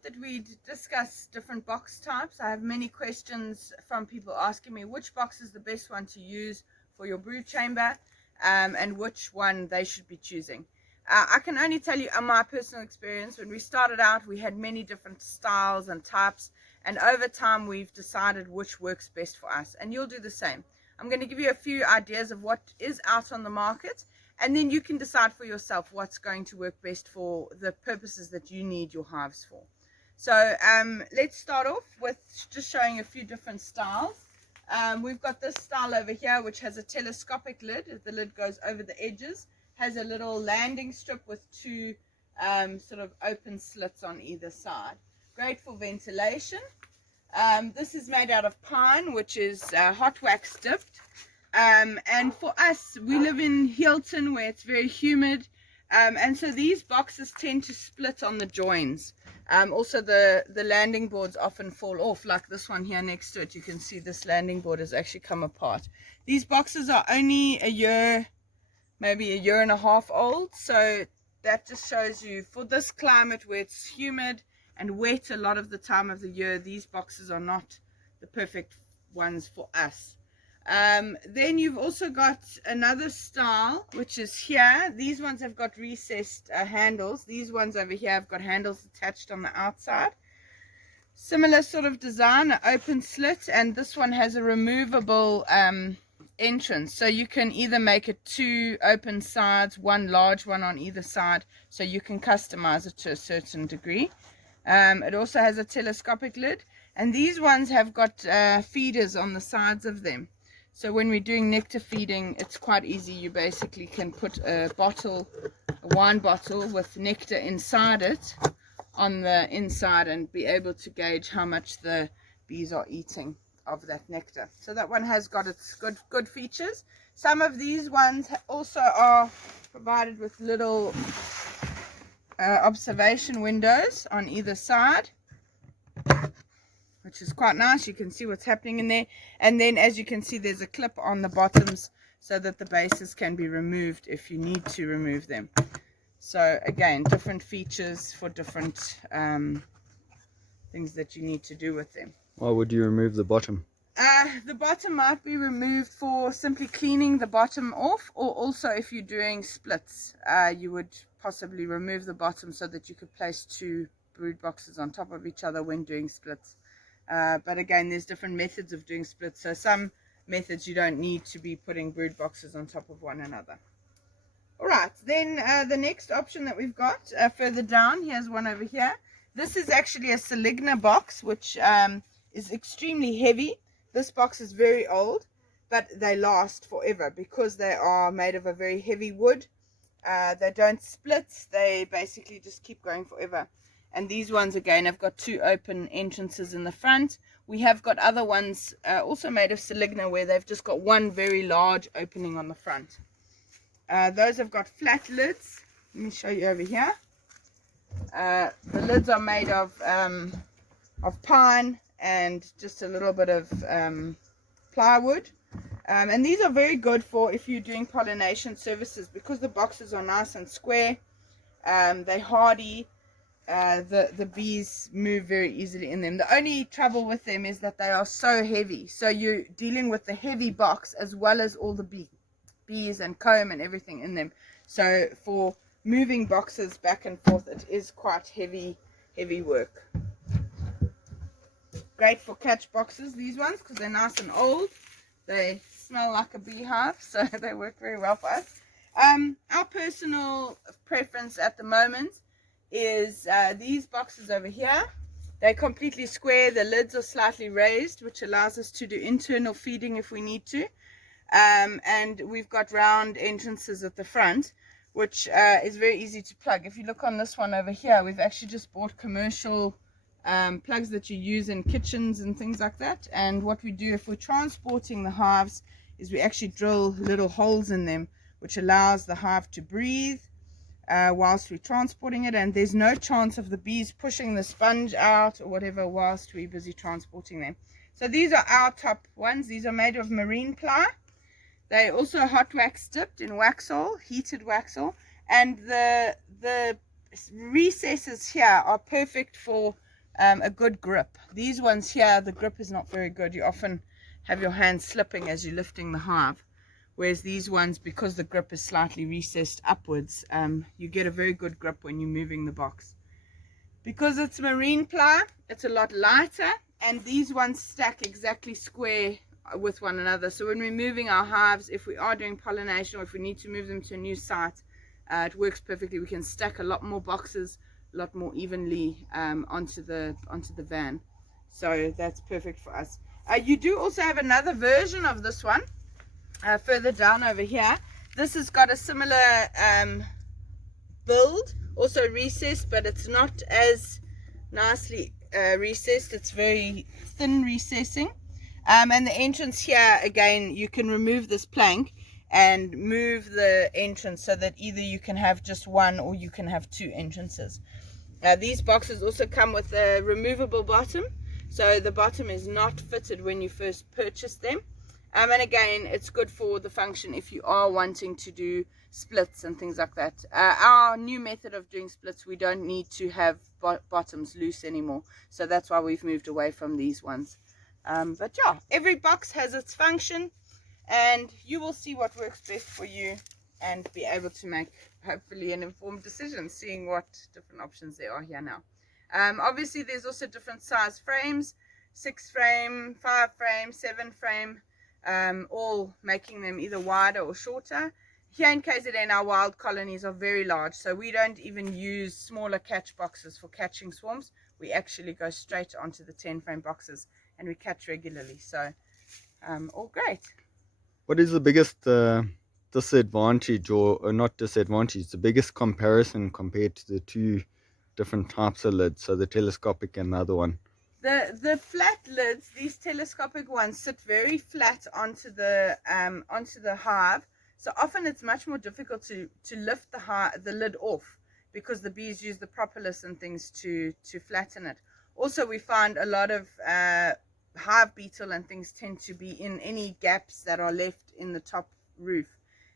thought that we'd discuss different box types. I have many questions from people asking me which box is the best one to use for your brood chamber, and which one they should be choosing. I can only tell you my personal experience. When we started out, we had many different styles and types, and over time we've decided which works best for us, and you'll do the same. I'm going to give you a few ideas of what is out on the market, and then you can decide for yourself what's going to work best for the purposes that you need your hives for. So let's start off with just showing a few different styles. We've got this style over here, which has a telescopic lid. The lid goes over the edges, has a little landing strip with two sort of open slits on either side. Great for ventilation. This is made out of pine, which is hot wax dipped. And for us, we live in Hilton where it's very humid, and so these boxes tend to split on the joins. Also the landing boards often fall off, like this one here next to it. You can see this landing board has actually come apart. These boxes are only a year, maybe a year and a half old, so that just shows you for this climate where it's humid and wet a lot of the time of the year, these boxes are not the perfect ones for us. Then you've also got another style, which is here. These ones have got recessed handles. These ones over here have got handles attached on the outside. Similar sort of design, an open slit, and this one has a removable entrance. So you can either make it two open sides, one large one on either side, so you can customize it to a certain degree. It also has a telescopic lid, and these ones have got feeders on the sides of them. So when we're doing nectar feeding, it's quite easy. You basically can put a wine bottle with nectar inside it on the inside and be able to gauge how much the bees are eating of that nectar. So that one has got its good features. Some of these ones also are provided with little observation windows on either side, which is quite nice. You can see what's happening in there, and then as you can see, there's a clip on the bottoms so that the bases can be removed if you need to remove them. So again, different features for different things that you need to do with them. Why would you remove the bottom? The bottom might be removed for simply cleaning the bottom off, or also if you're doing splits, you would possibly remove the bottom so that you could place two brood boxes on top of each other when doing splits. But again, there's different methods of doing splits. So some methods you don't need to be putting brood boxes on top of one another. All right, then the next option that we've got further down, here's one over here. This is actually a Saligna box, which is extremely heavy. This box is very old, but they last forever because they are made of a very heavy wood. They don't split. They basically just keep going forever. And these ones again have got two open entrances in the front. We have got other ones also made of Saligna where they've just got one very large opening on the front. Those have got flat lids. Let me show you over here. The lids are made of pine and just a little bit of plywood. And these are very good for if you're doing pollination services because the boxes are nice and square. They're hardy. The bees move very easily in them. The only trouble with them is that they are so heavy. So you're dealing with the heavy box as well as all the bees and comb and everything in them. So for moving boxes back and forth, it is quite heavy work. Great for catch boxes, these ones, because they're nice and old. They smell like a beehive, so they work very well for us. Our personal preference at the moment is these boxes over here. They're completely square. The lids are slightly raised, which allows us to do internal feeding if we need to. And we've got round entrances at the front, which is very easy to plug. If you look on this one over here, we've actually just bought commercial plugs that you use in kitchens and things like that. And what we do if we're transporting the hives is we actually drill little holes in them, which allows the hive to breathe whilst we're transporting it, and there's no chance of the bees pushing the sponge out or whatever whilst we're busy transporting them. So these are our top ones. These are made of marine ply. They're also hot wax dipped in Waxall, heated Waxall, and the recesses here are perfect for a good grip. These ones here, the grip is not very good. You often have your hand slipping as you're lifting the hive, whereas these ones, because the grip is slightly recessed upwards, you get a very good grip when you're moving the box. Because it's marine ply, it's a lot lighter, and these ones stack exactly square with one another. So when we're moving our hives, if we are doing pollination or if we need to move them to a new site, it works perfectly. We can stack a lot more boxes a lot more evenly onto the van. So that's perfect for us. You do also have another version of this one further down over here. This has got a similar build, also recessed, but it's not as nicely recessed. It's very thin recessing, and the entrance here, again, you can remove this plank and move the entrance so that either you can have just one or you can have two entrances. These boxes also come with a removable bottom, so the bottom is not fitted when you first purchase them. And again, it's good for the function if you are wanting to do splits and things like that. Our new method of doing splits, we don't need to have bottoms loose anymore, so that's why we've moved away from these ones. But yeah, every box has its function, and you will see what works best for you and be able to make hopefully an informed decision, seeing what different options there are here now. Obviously there's also different size frames, 6 frame, 5 frame, 7 frame, all making them either wider or shorter. Here in KZN, our wild colonies are very large, so we don't even use smaller catch boxes for catching swarms. We actually go straight onto the 10 frame boxes and we catch regularly, so all great. What is the biggest disadvantage, or not disadvantage, the biggest comparison compared to the two different types of lids, so the telescopic and the other one? The flat lids, these telescopic ones, sit very flat onto the hive, so often it's much more difficult to lift the lid off, because the bees use the propolis and things to flatten it. Also, we find a lot of hive beetle and things tend to be in any gaps that are left in the top roof.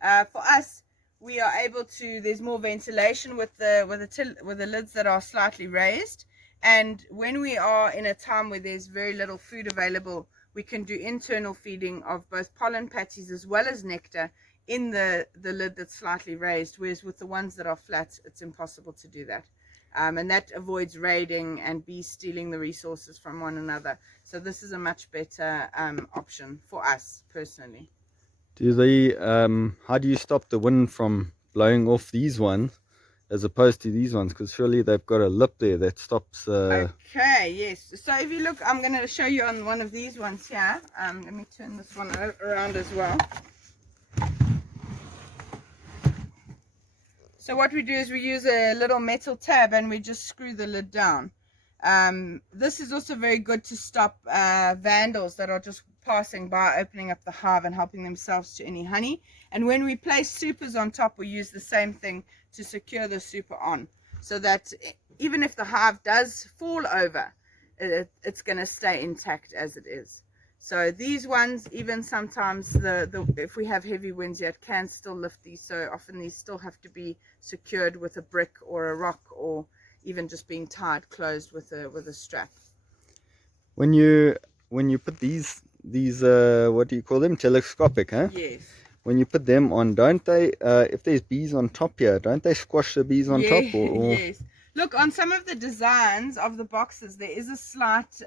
For us, we are able to, there's more ventilation with the lids that are slightly raised, and when we are in a time where there's very little food available, we can do internal feeding of both pollen patties as well as nectar in the lid that's slightly raised, whereas with the ones that are flat, it's impossible to do that. And that avoids raiding and bees stealing the resources from one another. So this is a much better option for us personally. Do they how do you stop the wind from blowing off these ones as opposed to these ones? Because surely they've got a lip there that stops Okay, yes. So if you look, I'm going to show you on one of these ones here. Let me turn this one around as well. So what we do is we use a little metal tab and we just screw the lid down. This is also very good to stop vandals that are just passing by, opening up the hive and helping themselves to any honey. And when we place supers on top, we use the same thing to secure the super on, so that even if the hive does fall over, it's going to stay intact as it is. So these ones, even sometimes if we have heavy winds, it can still lift these. So often these still have to be secured with a brick or a rock, or even just being tied closed with a strap. When you put these what do you call them, telescopic, huh? Yes. When you put them on, don't they, if there's bees on top here, don't they squash the bees on top? Or... Yes. Look, on some of the designs of the boxes, there is a slight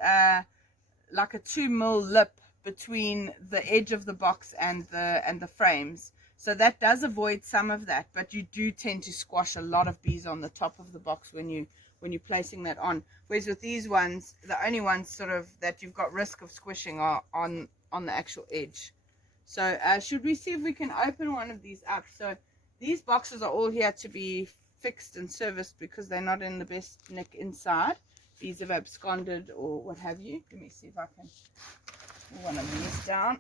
like a 2mm lip between the edge of the box and the frames, so that does avoid some of that, but you do tend to squash a lot of bees on the top of the box when you're placing that on. Whereas with these ones, the only ones sort of that you've got risk of squishing are on the actual edge. So should we see if we can open one of these up? So these boxes are all here to be fixed and serviced because they're not in the best nick inside. Bees have absconded or what have you. Let me see if I can pull one of these down.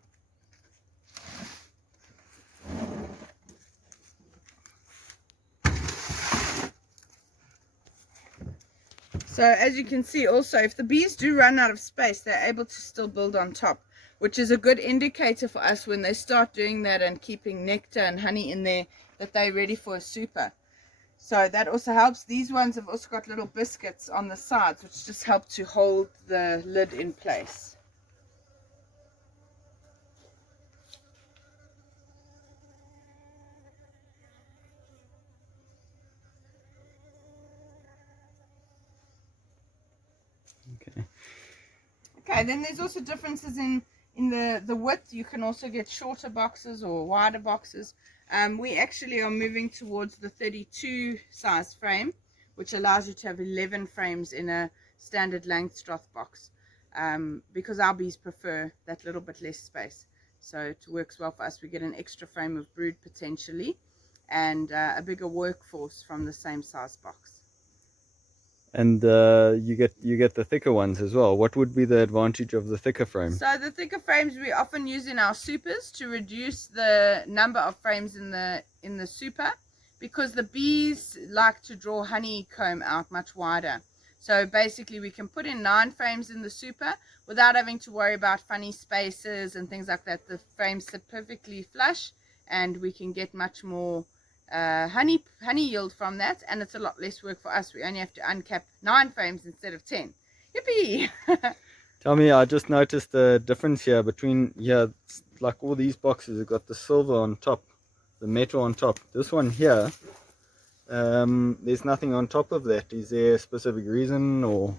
So as you can see also, if the bees do run out of space, they're able to still build on top, which is a good indicator for us when they start doing that and keeping nectar and honey in there, that they're ready for a super. So that also helps. These ones have also got little biscuits on the sides, which just help to hold the lid in place. Okay. Okay, then there's also differences in the width. You can also get shorter boxes or wider boxes. We actually are moving towards the 32 size frame, which allows you to have 11 frames in a standard Langstroth box, because our bees prefer that little bit less space. So it works well for us. We get an extra frame of brood potentially, and a bigger workforce from the same size box. And you get the thicker ones as well. What would be the advantage of the thicker frame? So the thicker frames we often use in our supers to reduce the number of frames in the super, because the bees like to draw honeycomb out much wider. So basically we can put in 9 frames in the super without having to worry about funny spaces and things like that. The frames sit perfectly flush, and we can get much more honey yield from that, and it's a lot less work for us. We only have to uncap 9 frames instead of 10. Yippee! Tell me, I just noticed the difference here between, like all these boxes have got the silver on top, the metal on top. This one here, there's nothing on top of that. Is there a specific reason, or?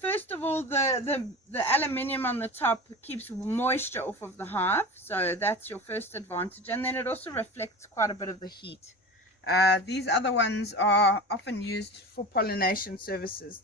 First of all, the aluminium on the top keeps moisture off of the hive, so that's your first advantage, and then it also reflects quite a bit of the heat. These other ones are often used for pollination services.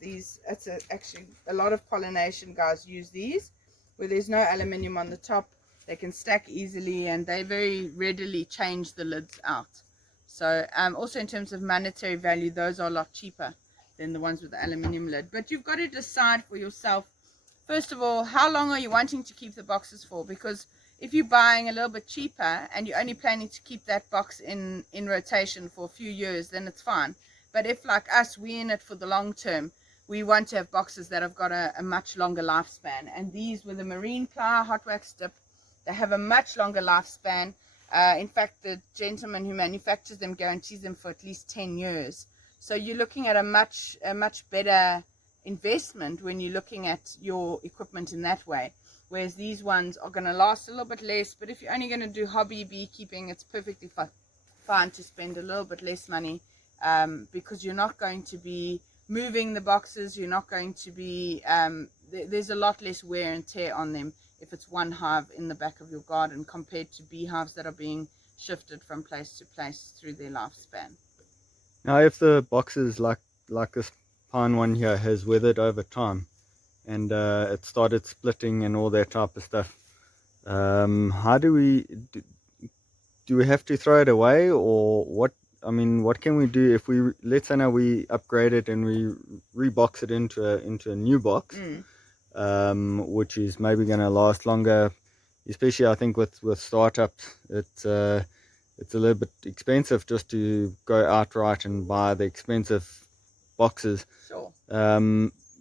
Actually a lot of pollination guys use these, where there's no aluminium on the top. They can stack easily, and they very readily change the lids out. So also in terms of monetary value, those are a lot cheaper than the ones with the aluminium lid. But you've got to decide for yourself, first of all, how long are you wanting to keep the boxes for? Because if you're buying a little bit cheaper and you're only planning to keep that box in rotation for a few years, then it's fine. But if, like us, we're in it for the long term, we want to have boxes that have got a much longer lifespan. And these with the marine ply hot wax dip, they have a much longer lifespan. In fact, the gentleman who manufactures them guarantees them for at least 10 years. So you're looking at a much better investment when you're looking at your equipment in that way. Whereas these ones are going to last a little bit less. But if you're only going to do hobby beekeeping, it's perfectly fine to spend a little bit less money, because you're not going to be moving the boxes. You're not going to be, there's a lot less wear and tear on them if it's one hive in the back of your garden compared to beehives that are being shifted from place to place through their lifespan. Now, if the boxes like this pine one here has weathered over time, and it started splitting and all that type of stuff, how do we have to throw it away, or what? I mean, what can we do if we, let's say now we upgrade it and we rebox it into a new box, which is maybe going to last longer, especially I think with startups. It's a little bit expensive just to go outright and buy the expensive boxes. Sure.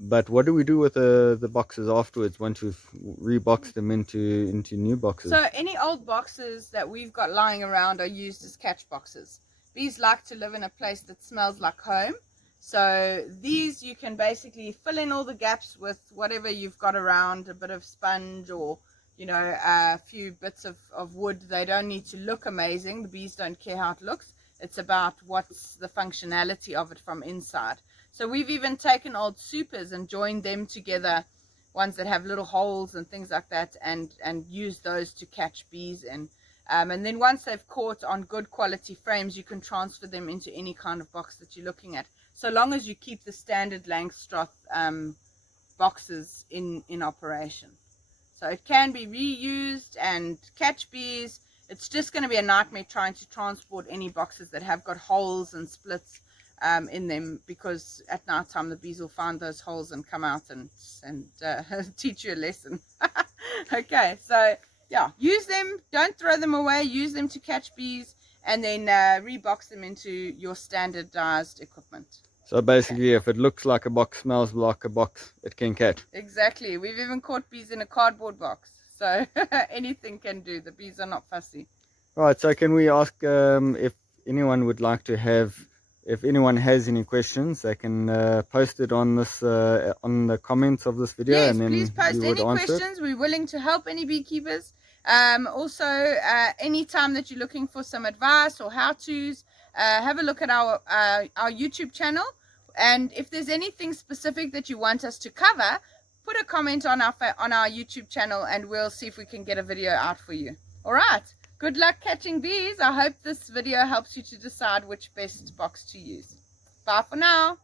But what do we do with the boxes afterwards once we've reboxed them into new boxes? So any old boxes that we've got lying around are used as catch boxes. Bees like to live in a place that smells like home. So these you can basically fill in all the gaps with whatever you've got around, a bit of sponge or a few bits of wood. They don't need to look amazing. The bees don't care how it looks. It's about what's the functionality of it from inside. So we've even taken old supers and joined them together, ones that have little holes and things like that, and used those to catch bees in. And then once they've caught on good quality frames, you can transfer them into any kind of box that you're looking at, so long as you keep the standard Langstroth boxes in operation. So it can be reused and catch bees. It's just going to be a nightmare trying to transport any boxes that have got holes and splits in them, because at night time the bees will find those holes and come out and teach you a lesson. Okay, so yeah, use them, don't throw them away, use them to catch bees, and then rebox them into your standardized equipment. So basically, if it looks like a box, smells like a box, it can catch. Exactly. We've even caught bees in a cardboard box. So anything can do. The bees are not fussy. Right, so can we ask if anyone would like to have if anyone has any questions, they can post it on this on the comments of this video, Yes, and then please post we would any answer it. questions. We're willing to help any beekeepers. Also, anytime that you're looking for some advice or how-tos, have a look at our YouTube channel. And if there's anything specific that you want us to cover, put a comment on our YouTube channel, and we'll see if we can get a video out for you. All right. Good luck catching bees. I hope this video helps you to decide which best box to use. Bye for now.